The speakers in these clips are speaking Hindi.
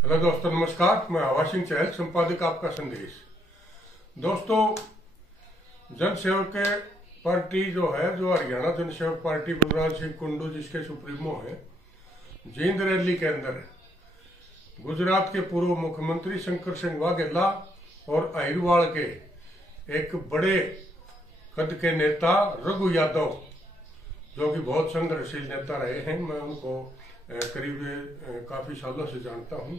हेलो दोस्तों, नमस्कार। मैं हवा सिंह चहल, संपादक आपका संदेश। दोस्तों, जनसेवक पार्टी जो है, जो हरियाणा जनसेवक पार्टी बलराज सिंह कुंडू जिसके सुप्रीमो हैं, जींद रैली के अंदर गुजरात के पूर्व मुख्यमंत्री शंकर सिंह वाघेला और अहिरवाल के एक बड़े कद के नेता रघु यादव, जो कि बहुत संघर्षशील नेता रहे हैं, मैं उनको करीब काफी सालों से जानता हूं,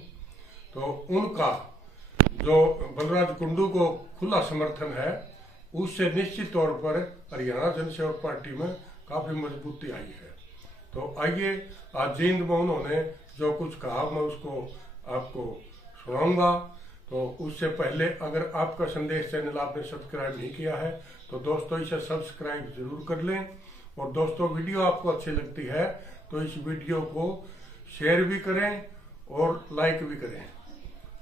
तो उनका जो बलराज कुंडू को खुला समर्थन है, उससे निश्चित तौर पर हरियाणा जनसेवक पार्टी में काफी मजबूती आई है। तो आइए, आज जींद में उन्होंने जो कुछ कहा मैं उसको आपको सुनाऊंगा। तो उससे पहले अगर आपका संदेश चैनल आपने सब्सक्राइब नहीं किया है तो दोस्तों इसे सब्सक्राइब जरूर कर लें। और दोस्तों, वीडियो आपको अच्छी लगती है तो इस वीडियो को शेयर भी करें और लाइक भी करें।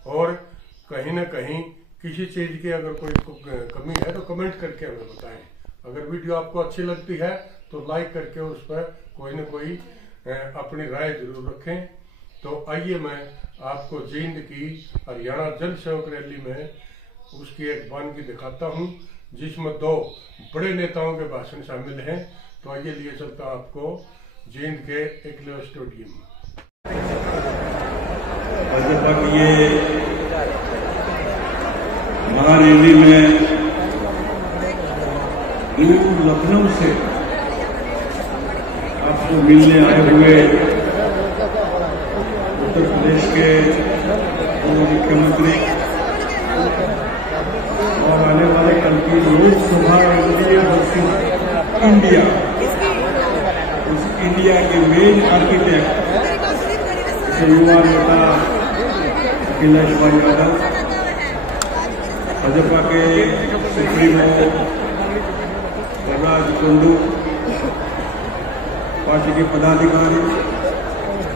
और कहीं ना कहीं किसी चीज की अगर कोई कमी है तो कमेंट करके हमें बताएं। अगर वीडियो आपको अच्छी लगती है तो लाइक करके उस पर कोई ना कोई अपनी राय जरूर रखें। तो आइए, मैं आपको जींद की हरियाणा जन सेवक रैली में उसकी एक वानगी दिखाता हूं, जिसमें दो बड़े नेताओं के भाषण शामिल हैं। तो आइए लिए चलता आपको जींद के एकलव्य स्टेडियम में। भाजपा की ये महारैली में दूर लखनऊ से आपको मिलने आए हुए उत्तर प्रदेश के पूर्व मुख्यमंत्री और आने वाले कल की लोकसभा इंडिया, उस इंडिया के मेन आर्किटेक्ट युवा नेता अखिलेश भाई यादव, भाजपा के सुप्रीमो बलराज कुंडू, पार्टी के पदाधिकारी,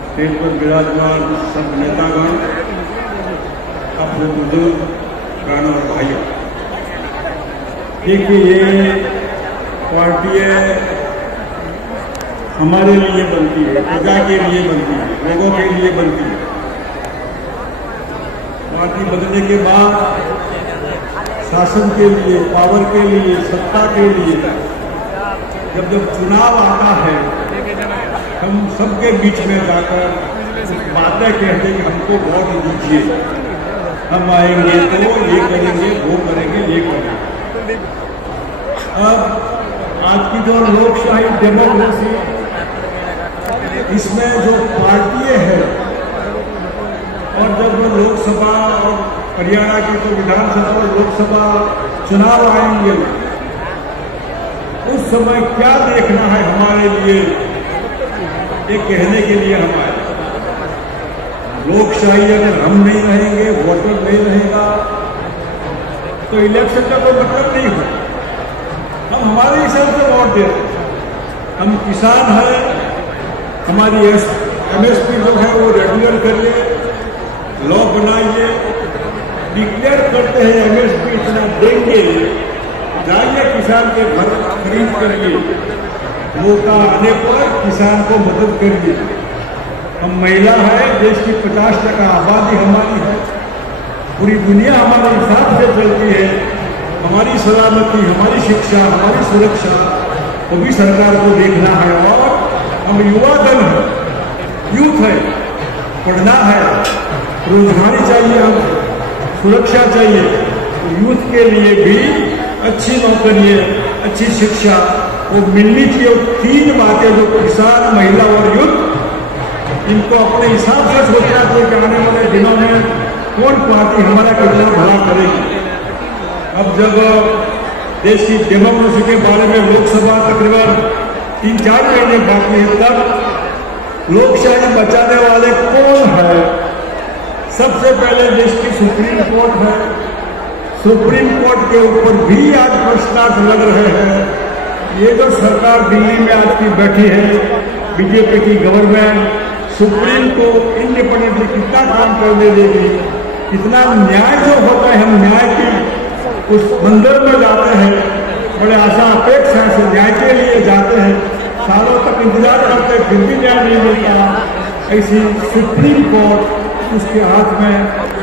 स्टेज पर विराजमान सब नेतागण, अपने बुजुर्ग गाना और भाइयों, देखिए ये पार्टी हमारे लिए बनती है, प्रजा के लिए बनती है, लोगों के लिए बनती है। पार्टी बदलने के बाद शासन के लिए, पावर के लिए, सत्ता के लिए जब चुनाव आता है, हम सबके बीच में जाकर बातें कहते हैं कि हमको वोट दीजिए, हम आएंगे तो ये करेंगे, वो करेंगे, ये करेंगे। अब आज की जो लोकशाही डेमोक्रेसी, इसमें जो पार्टियां हैं, और जब लोकसभा और हरियाणा की तो विधानसभा और लोकसभा चुनाव आएंगे, उस समय क्या देखना है हमारे लिए, ये कहने के लिए हम आए। लोकशाही अगर हम नहीं रहेंगे, वोटर नहीं रहेगा, तो इलेक्शन का कोई मतलब नहीं है। हम हमारे हिसाब से वोट देते हैं। हम किसान हैं, हमारी एमएसपी जो है वो रेगुलर करिए, लॉ बनाइए, डिक्लेयर करते हैं एमएसपी इतना देंगे, जाइए किसान के घर खरीद करिए, मौका आने पर किसान को मदद करिए। हम महिला है, देश की 50% आबादी हमारी है, पूरी दुनिया हमारे हिसाब से चलती है। हमारी सलामती, हमारी शिक्षा, हमारी सुरक्षा को भी सरकार को देखना है। और हम युवा दल हैं, यूथ है, पढ़ना है, रोजगारी चाहिए, हम सुरक्षा चाहिए। तो यूथ के लिए भी अच्छी नौकरी, अच्छी शिक्षा वो मिलनी चाहिए। 3 बातें जो किसान, महिला और यूथ, इनको अपने हिसाब से सोचना चाहिए कि आने वाले दिनों में कौन पार्टी हमारा कितना भला करेगी। अब जब देश की डेमोक्रेसी के बारे में लोकसभा तकरीबन 3-4 महीने बाकी है, तब लोकशाही बचाने वाले कौन है? सबसे पहले देश की सुप्रीम कोर्ट है। सुप्रीम कोर्ट के ऊपर भी आज प्रश्नार्थ लग रहे हैं। ये जो सरकार दिल्ली में आज की बैठी है, बीजेपी की गवर्नमेंट, सुप्रीम को इंडिपेंडेंटली कितना काम करने देगी, कितना न्याय जो होता है, हम न्याय की उस मंदिर में जाते हैं, बड़े आशा अपेक्षा से न्याय के लिए जाते हैं, सालों तक इंतजार करते, फिर भी न्याय नहीं मिलता। ऐसी सुप्रीम कोर्ट उसके हाथ में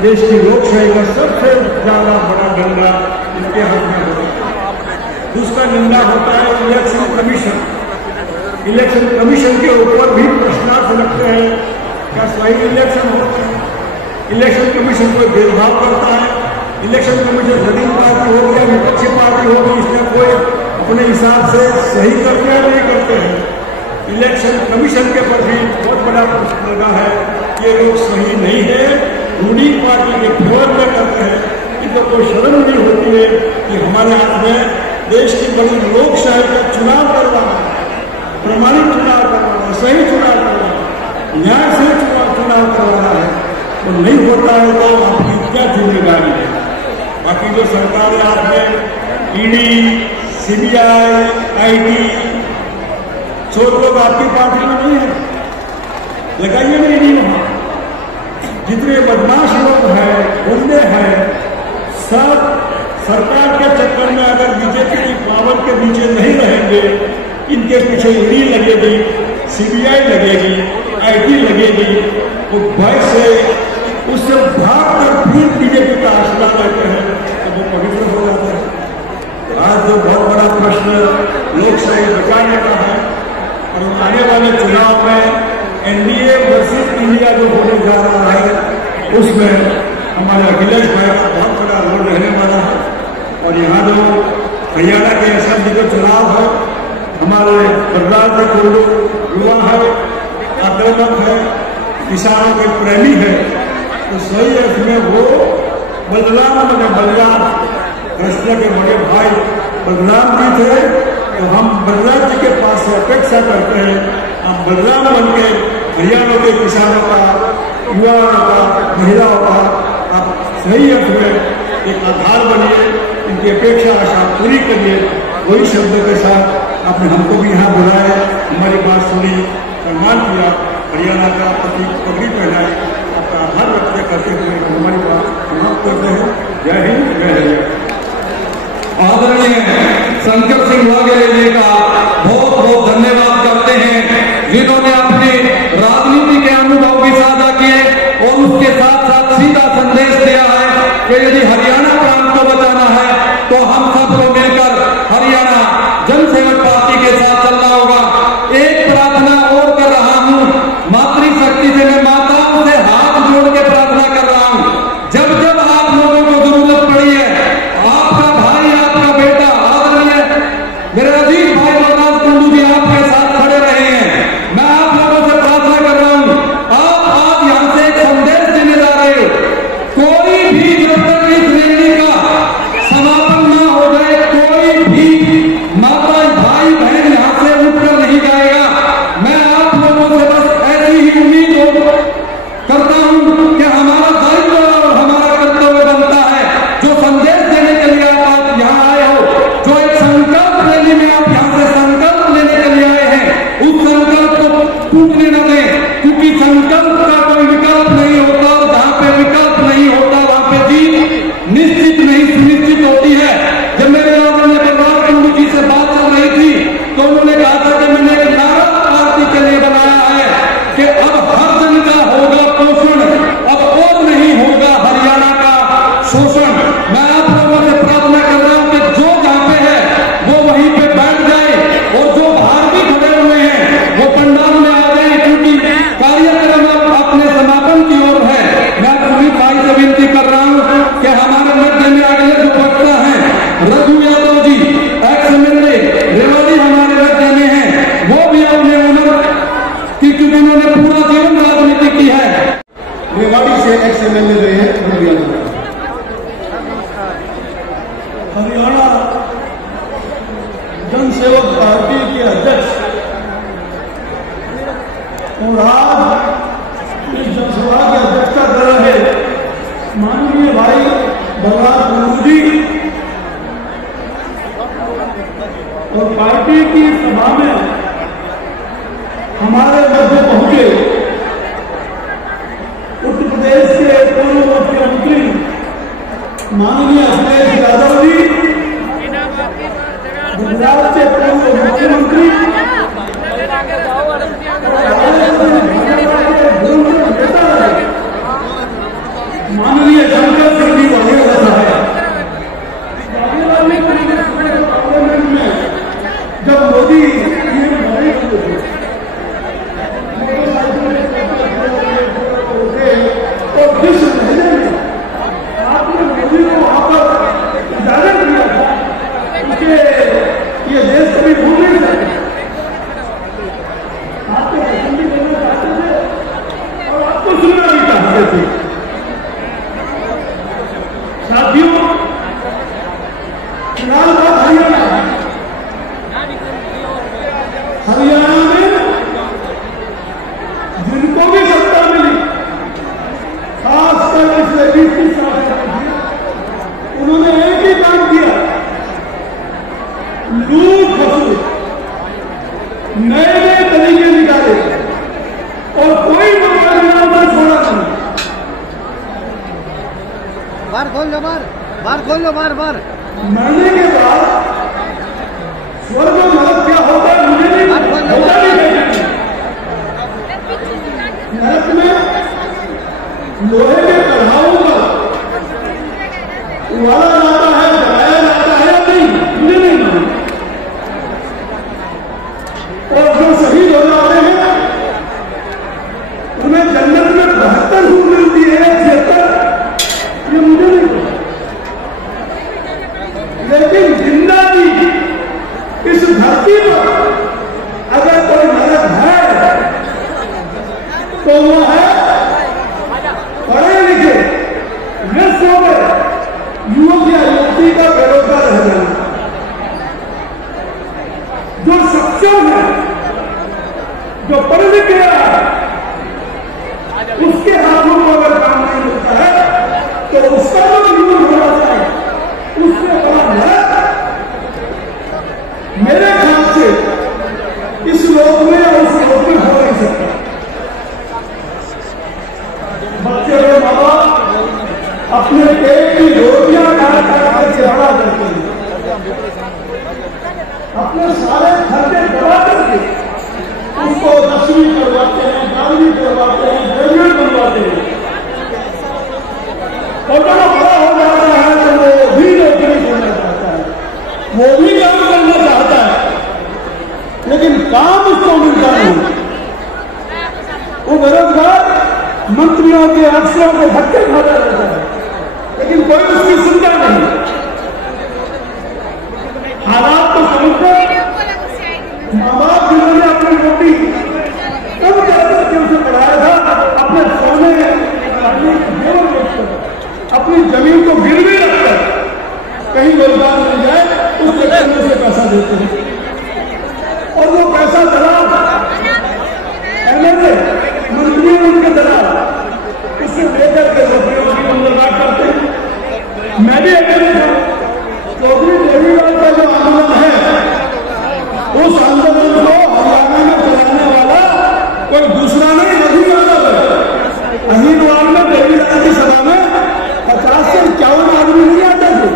देश की लोकशाही का सबसे ज्यादा बड़ा डंडा इनके हाथ में होता है। दूसरा डंडा होता है इलेक्शन कमीशन। इलेक्शन कमीशन के ऊपर भी प्रश्नार्थ लगते हैं, क्या सही इलेक्शन होते हैं? इलेक्शन कमीशन कोई भेदभाव करता है? इलेक्शन कमीशन रूलिंग पार्टी हो या विपक्षी पार्टी होगी, इसमें कोई अपने हिसाब से सही करते हैं नहीं करते हैं? इलेक्शन कमीशन के प्रति बहुत बड़ा प्रश्न लगा है, ये लोग सही नहीं है, रूलिंग पार्टी के फेवर में करते हैं। इनको कोई शर्म नहीं होती है कि हमारे हाथ में देश की बड़ी लोकशाही का चुनाव करवाना है, प्रमाणित चुनाव करवाना है, सही चुनाव करवाना है, न्याय से चुनाव करवाना है। तो नहीं होता है तो आपकी क्या जिम्मेदारी है? बाकी जो सरकार है आपने ईडी, सीबीआई, आईटी, चोर लोग आपकी पार्टी में नहीं है, लगाइए ना ईडी वहां। जितने बदमाश लोग हैं, गुंडे हैं, सब सरकार के चक्कर में अगर बीजेपी की पावर के नीचे नहीं रहेंगे, इनके पीछे ईडी लगेगी, सीबीआई लगेगी, आईटी लगेगी, वो भय से उससे भागकर फिर बीजेपी का आशीर्वाद लेते हैं तो वो पवित्र हो जाता है। आज जो बहुत बड़ा प्रश्न लोकशाही बचाने का है और आने वाले चुनाव में एनडीए वर्सेस इंडिया जो होने जा रहा है, उसमें हमारे अखिलेश भाई का बहुत बड़ा रोल रहने वाला है। और यहाँ जो हरियाणा के असेंबली का चुनाव है, हमारे बलराज के कुंडू युवा है, आक्रामक है, किसानों के प्रेमी है, तो सही है इसमें वो बलराम कृष्ण के बड़े भाई बलराम जी थे। तो हम बलराम जी के पास से अपेक्षा करते हैं, हम बलराम बन के हरियाणा के किसानों का, युवाओं का, महिलाओं का आप सही अर्थ में एक आधार बनिए, इनकी अपेक्षा आशा पूरी करिए। वही शब्द के साथ आपने हमको भी यहाँ बुलाया, हमारी बात सुनी, सम्मान किया, हरियाणा का प्रतीक पगड़ी पहनाई, आपका आभार व्यक्त करते हुए हमारी बात समाप्त करते हैं। जय हिंद, जय हरियाणा। आदरणीय शंकर सिंह वाघेला जी का बहुत बहुत धन्यवाद करते हैं, जिन्होंने अपने राजनीति के अनुभव भी साझा किए और उसके साथ साथ सीधा संदेश दिया है कि यदि हरियाणा प्रांत को बचाना है तो हम सबको मिलकर हरियाणा जनसेवक पार्टी के साथ चलना होगा। एक प्रार्थना और कर रहा हूं, मातृशक्ति से मैं माताओं से हाथ जोड़ के प्रार्थना कर रहा हूं, जब जब आप लोगों को जरूरत पड़ी है, आपका भाई, आपका बेटा आदरणीय मेरे अजीत भाई बलराज कुंडू जी आपके साथ खड़े रहे हैं। मैं आप लोगों से प्रार्थना कर रहा हूं, आप आज यहां से एक संदेश देने जा रहे हो, कोई भी जब तक इस रैली का समापन न हो जाए, कोई भी माता, भाई, बहन यहां से उठकर नहीं जाएगा। मैं आप लोगों से बस ऐसी ही उम्मीद करता हूं कि हमारा दायित्व और हमारा कर्तव्य बनता है, जो संदेश देने के लिए आप यहाँ आए हो, जो एक संकल्प रैली में आप यहाँ से संकल्प लेने के लिए आए हैं, उस संकल्प को टूटने न दें, क्योंकि संकल्प का कोई विकल्प नहीं होता और जहाँ पे विकल्प नहीं होता वहां पे जीत निश्चित नहीं सुनिश्चित होती है। जब मेरे आदरणीय बलराज कुंडू जी से बात चल रही थी तो उन्होंने कहा था कि मैंने एक नारा पार्टी के लिए बनाया है कि अब हर जन का होगा पोषण, अब और नहीं होगा हरियाणा का शोषण। मैं आप लोगों से प्रार्थना कर रहा हूं कि जो जहां पे है वो वहीं पे बैठ जाए और जो बाहर भी खड़े हुए हैं वो पंडाल में आ जाए, क्योंकि कार्यक्रम अब अपने समापन की ओर है। मैं सुमित भाई से विनती कर रहा हूं कि हमारे मध्य में अगले जो वक्ता हैं रघु यादव जी, एक्स एमएलए रेवाड़ी हमारे मध्य में हैं, वो भी अपने उम्र की, क्योंकि उन्होंने पूरा जीवन राजनीति की है। रेवाड़ी से एक्स एमएलए रहे हैं रघु यादव। हरियाणा जनसेवक पार्टी के अध्यक्ष और आज इस जनसभा की अध्यक्षता कर रहे माननीय भाई बलराज कुंडू जी और पार्टी की सभा में हमारे मध्य पहुंचे उत्तर प्रदेश के पूर्व मुख्यमंत्री माननीय अखिलेश यादव जी, गुजरात के पूर्व मुख्यमंत्री माननीय शंकर सिंह जी वाघेला साहब पार्लियामेंट में जब मोदी और जिस महीने में आपने मोदी को वहां पर इजाजत दिया था कि ये देश कभी भूल नहीं सकते, आपको पसंद भी करना चाहते थे और आपको सुनना भी चाहते थे। साथियों, फिलहाल बात हरियाणा में जिनको भी सत्ता मिली, खासकर पिछले 20 साल से, उन्होंने एक ही काम किया, लूट खसूट नए नए तरीके निकाले और कोई मौका मिला तो छोड़ा नहीं। बार खोल लो, बार खोल लो, बार मरने के बाद स्वर्ग में नरक क्या होता है मुझे नहीं होता नहीं। नरक में लोहे के कढ़ाओं पर उबाला जाता है, जलाया जाता है या नहीं, मुझे नहीं मालूम। और जो शहीद हो जाते हैं उन्हें जन्नत में 72 रूप मिलती है, 76, ये मुझे नहीं पता। लेकिन जिंदा जी इस धरती पर अगर कोई नरक है तो वो है पढ़े लिखे विश्व में युवक या युवती का बेरोजगार रह जाना। जो सक्षम है, जो पढ़ लिख गया है, उसके हाथों को अगर काम नहीं मिलता है तो उसका जो जीवन हो जाता है उससे बड़ा नरक मेरे ख्याल से इस लोक में और उस लोक में हो नहीं सकता। बच्चे और माँ बाप अपने पेट की रोटियां काट करके बड़ा करते हैं, अपने सारे खर्चे दबा करके उसको 10वीं करवाते हैं, 12वीं करवाते हैं, ग्रेजुएट बनवाते हैं, और बड़ा बड़ा हो जाता है तो वो भी नौकरी करना चाहता है, वो भी काम करना चाहता है, लेकिन काम उसको मिलता नहीं। वो बेरोजगार मंत्रियों के अफसरों को धक्के खाता रहता है, लेकिन कोई उसकी सुनता नहीं। हालात तो समझकर माँ बाप जिन्होंने अपनी बेटी कम करके उसे पढ़ाया था, अपने सोने अपनी जमीन को गिरवी रखकर कहीं रोजगार मिल जाए उस व्यक्ति से पैसा देते हैं, और वो पैसा दलाल एमएलए मंत्री उनके दलाल उससे लेकर के नौकरियों की मंगलबात करते हैं। मैं भी एमएलए चौधरी देवीलाल का जो आंदोलन है, उस आंदोलन को हरियाणा में चलाने वाला कोई दूसरा नहीं, रघु यादव है। अहीनवाल में देवीलाल की सभा में 50 से 51 आदमी नहीं आते थे।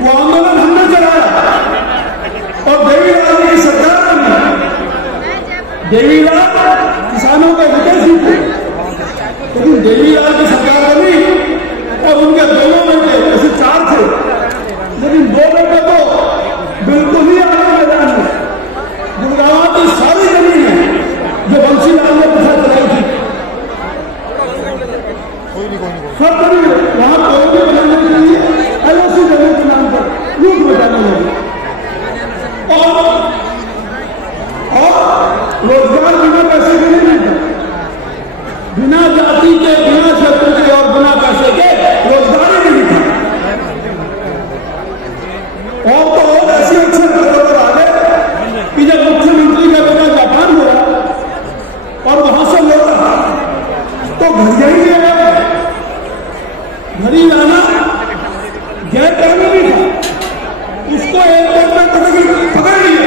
वो आंदोलन हमने चलाया और देवीलाल की सरकार बनी। देवीलाल किसानों के हित थे, लेकिन देवीलाल की सरकार बनी और उनके दोनों बेटे, ऐसे 4 थे, लेकिन 2 बेटे तो बिल्कुल ही आगे मैदान में गुड़गांव की सारी जमीन है जो बंसीलाल ने पीछा चलाई थी, सब बनी वहां कॉलोनी बनाने के लिए एलओसी जमीन के नाम पर लूट मचाने लगे। और रोजगार बिना पैसे के नहीं मिलता, बिना जाति के, बिना क्षेत्र के और बिना पैसे के रोजगार ही नहीं था। और तो और ऐसी अच्छे पदों पर आ गए कि जब मुख्यमंत्री का बेटा जापान हुआ और वहां से लौटा तो घर ही गया, घड़ी लाना गैर कानूनी था, उसको एयरपोर्ट में पकड़ लिया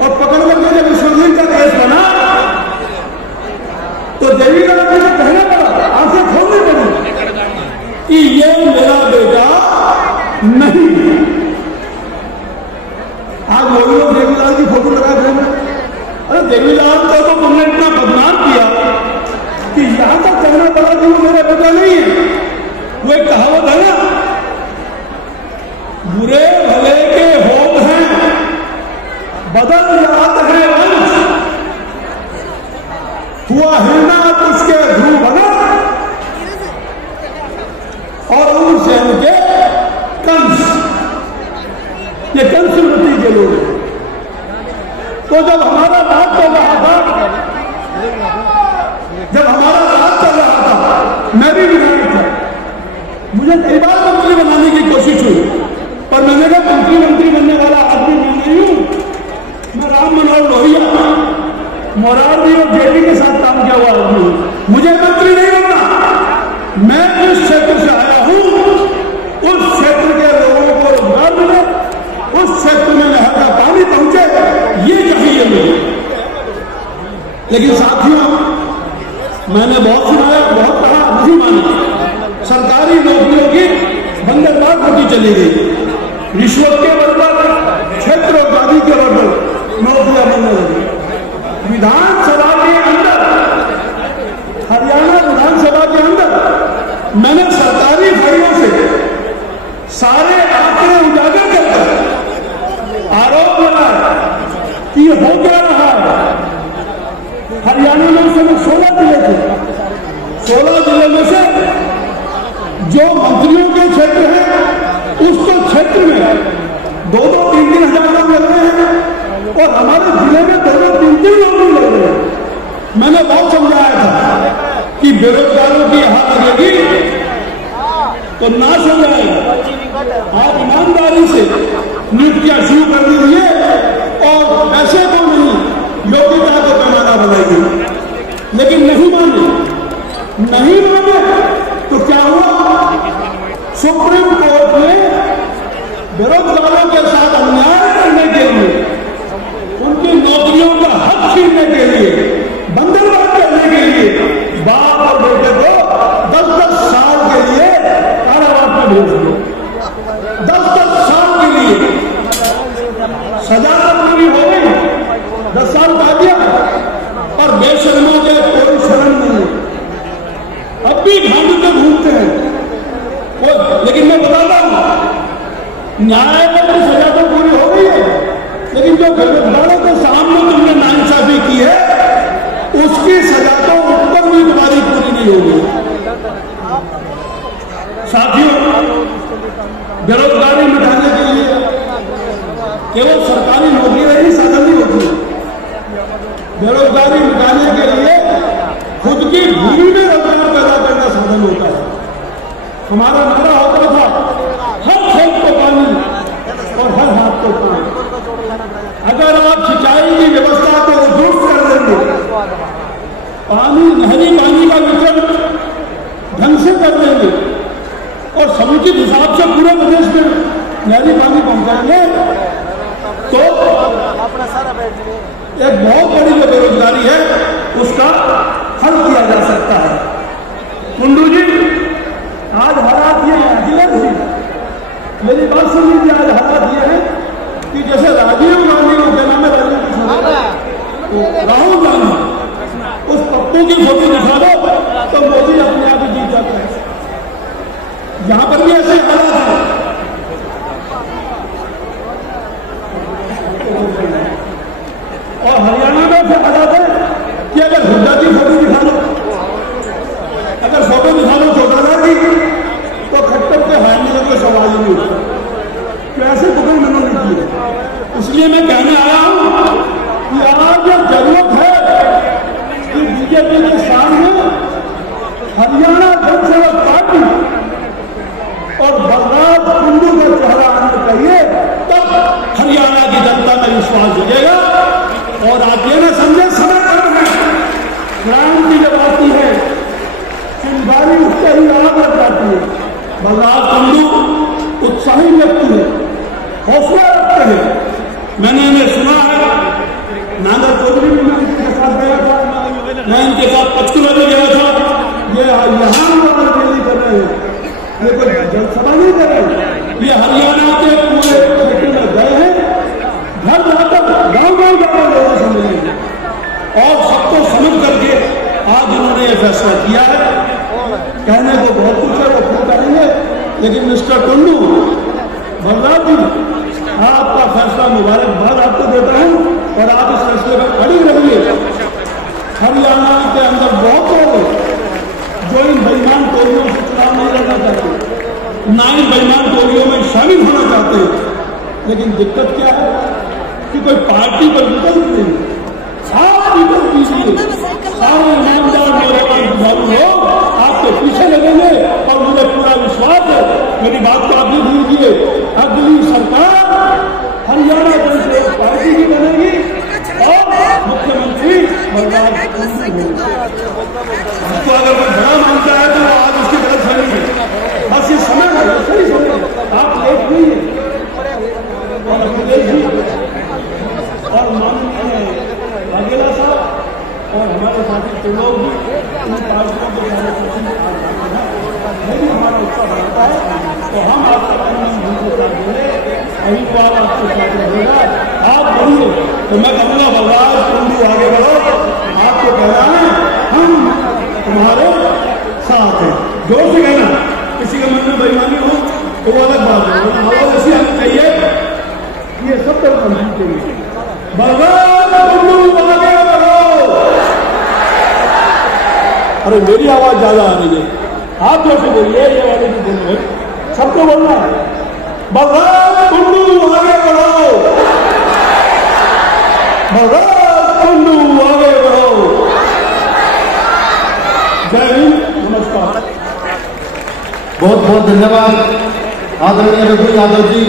और पकड़ करके जब विश्वजीत का केस बना तो देवीलाल को कहना पड़ा, आंखें खोलनी पड़ी कि ये मेरा बेटा नहीं। आज लोग देवीलाल की फोटो लगा रहे हैं। अरे देवीलाल को तो तुमने इतना बदनाम किया कि यहां तक कहना पड़ा कि वो मेरा बेटा नहीं है। वो एक कहावत है ना, बुरे भले के होत हैं, बदल जात है वंश, हुआ हिरना उसके ध्रुव बना और उनसे उनके कंस। ये कंसमृति के लोग हैं। तो जब हमारा राज चल रहा था, मैं भी विधायक था, मुझे कई बार मंत्री बनाने की कोशिश हुई, पर मैंने कहा मंत्री बनने वाला आदमी मैं नहीं हूं। मैं राम मनोहर लोहिया, मोरारजी और जेपी के साथ काम किया हुआ आदमी हूं, मुझे मंत्री नहीं बनना। मैं जिस क्षेत्र से आया हूं उस क्षेत्र के लोगों को रोजगार मिले, उस क्षेत्र में नहर का पानी पहुंचे, ये चाहिए मुझे। लेकिन साथियों, मैंने बहुत सुनाया, बहुत कहा, नहीं मानी। सरकारी नौकरियों की बंदरबार होती चली गई, रिश्वत के बराबर, क्षेत्र और जाति के बराबर नौकरियां बनने लगी। विधानसभा के अंदर, हरियाणा विधानसभा के अंदर मैंने सरकारी फाइलों से सारे आंकड़े उजागर कर आरोप लगाया कि हो क्या रहा है। हरियाणा में उस समय 16 जिले थे, 16 जिले में से जो मंत्रियों के क्षेत्र है उसको क्षेत्र में 2-3 हजार लोग लग रहे हैं और हमारे जिले में 2-3 लोग भी लग रहे हैं। मैंने बहुत समझाया था कि बेरोजगारों की हाथ लगेगी तो ना समझाएगा, आप ईमानदारी से नियुक्तियां शुरू कर दीजिए और पैसे को नहीं, योग्यता को पैमाना बनाएगी। लेकिन नहीं माने तो क्या हुआ, सुप्रीम कोर्ट ने बेरोजगारों के साथ अन्याय करने के लिए, उनकी नौकरियों का हक छीनने के लिए, बंदरबार करने के लिए बाप और बेटे को 10-10 साल के लिए कारावास में भेज दिया। 10-10 साल के लिए सजा पूरी हो गई, 10 साल का दिया, और बेशर्मों के कोई शरण नहीं, अब भी घाटी में घूमते हैं। लेकिन मैं बताता हूं, न्याय की सजा तो पूरी हो गई है, लेकिन जो बेरोजगारों के सामने तुमने नाइंसाफी की है उसकी सजा तो ऊपर भी तुम्हारी पूरी नहीं होगी। साथियों, बेरोजगारी मिटाने के लिए केवल सरकारी नौकरी ही साधन नहीं होती। बेरोजगारी मिटाने के लिए खुद की भूमि में रोजगार पैदा करना साधन होता है। हमारा नारा होता था, हर खेत को पानी और हर हाथ को पानी। अगर आप सिंचाई की व्यवस्था को दुरुस्त कर देंगे, पानी, नहरी पानी का वितरण ढंग से कर देंगे और समुचित हिसाब से पूरे प्रदेश में नहरी पानी पहुंचाएंगे तो एक बहुत बड़ी जो बेरोजगारी है उसका हल किया जा सकता है। कुंडू जी, आज हालात ये है, अखिलेश जी मेरी बात सुन लीजिए, आज हालात ये है कि जैसे राजीव गांधी को क्या नाम है, राहुल गांधी, उस पप्पू की फोटो दिखा दो तो मोदी अपने आप ही जीत जाते हैं। यहां पर भी ऐसे हालात हैं। और हरियाणा में फिर हालात है कि अगर हुड्डा की फोटो दिखा दो, अगर फोटो दिखा दो चौटाला की, तो खट्टर के हारने का सवाल ही नहीं होता। तो ऐसे पकड़ मैंने नहीं किए। इसलिए मैं कहने आया हूं कि आज जरूरत है कि बीजेपी के सामने हरियाणा जनसेवक पार्टी और बलराज कुंडू का चेहरा आना चाहिए, तब हरियाणा की जनता में विश्वास जुड़ेगा। और आप ये ना समझे समय कर रहे हैं, क्रांति जब आती है चिंगारी उससे ही आग लग जाती है। बलराज कुंडू उत्साही व्यक्ति है, हौसला रखते हैं। मैंने इन्हें सुना है, नागर चौधरी में मैं इनके साथ गया था, मैं इनके साथ पचकुला में गया था। ये यहाँ रैली कर रहे हैं, ये कोई जनसभा नहीं कर रहे, ये हरियाणा के पूरे क्षेत्र में गए हैं, घर जाकर गाँव-गाँव जाकर लोगों से मिलेंगे और सबको समझ करके आज इन्होंने फैसला किया है। कहने को बहुत कुछ है, वो खुद कहेंगे, लेकिन मिस्टर कुंडू बलराज जी, आपका फैसला मुबारकबाद आपको देता हूँ और आप इस फैसले पर अड़िग रहिए। हरियाणा के अंदर बहुत लोग जो इन बेईमान टोलियों से चुनाव नहीं लड़ना चाहते, ना ही बेईमान टोलियों में शामिल होना चाहते, लेकिन दिक्कत क्या है कि कोई पार्टी पर विकल्प नहीं। आप विकल्प दीजिए, सारे ईमानदार नौजवान जुझारू लोग आपके पीछे लगेंगे और मुझे पूरा विश्वास है, मेरी बात को आप भी भूलिए, अगली सरकार हरियाणा जन पार्टी की बनेगी और मुख्यमंत्री बलराज उसको अगर कोई बड़ा मानता है तो वो आज उसकी गलत फहमी है। बस ये समय है, सही समय आप लेट नहीं है। और अखिलेश जी और माननीय वाघेला साहब और हमारे साथी त्रिलोक जी, इन पार्टियों के यदि हमारा उत्साह बढ़ता है तो हम आपका साथ देंगे, अभी तो आपके साथ रहेगा। आप बढ़िए तो मैं कहूँगा बलराज कुंडू आगे बढ़ो, आपको कहना है हम तुम्हारे साथ हैं, जोर से कहना। किसी के मन में बेईमानी हो तो वो अलग बात है, ऐसी हमें चाहिए, ये सब तरफ कंप्लीट चाहिए। बलराज कुंडू आगे बढ़ो। अरे मेरी आवाज ज्यादा आ रही है, आप लोग से बोलिए, ये वाले भी बोलो, सबको बोलना है बलराज कुंडू आगे बढ़ो, बलराज कुंडू आगे बढ़ो। जय हिंद, नमस्कार। बहुत बहुत धन्यवाद आदरणीय रघु यादव जी।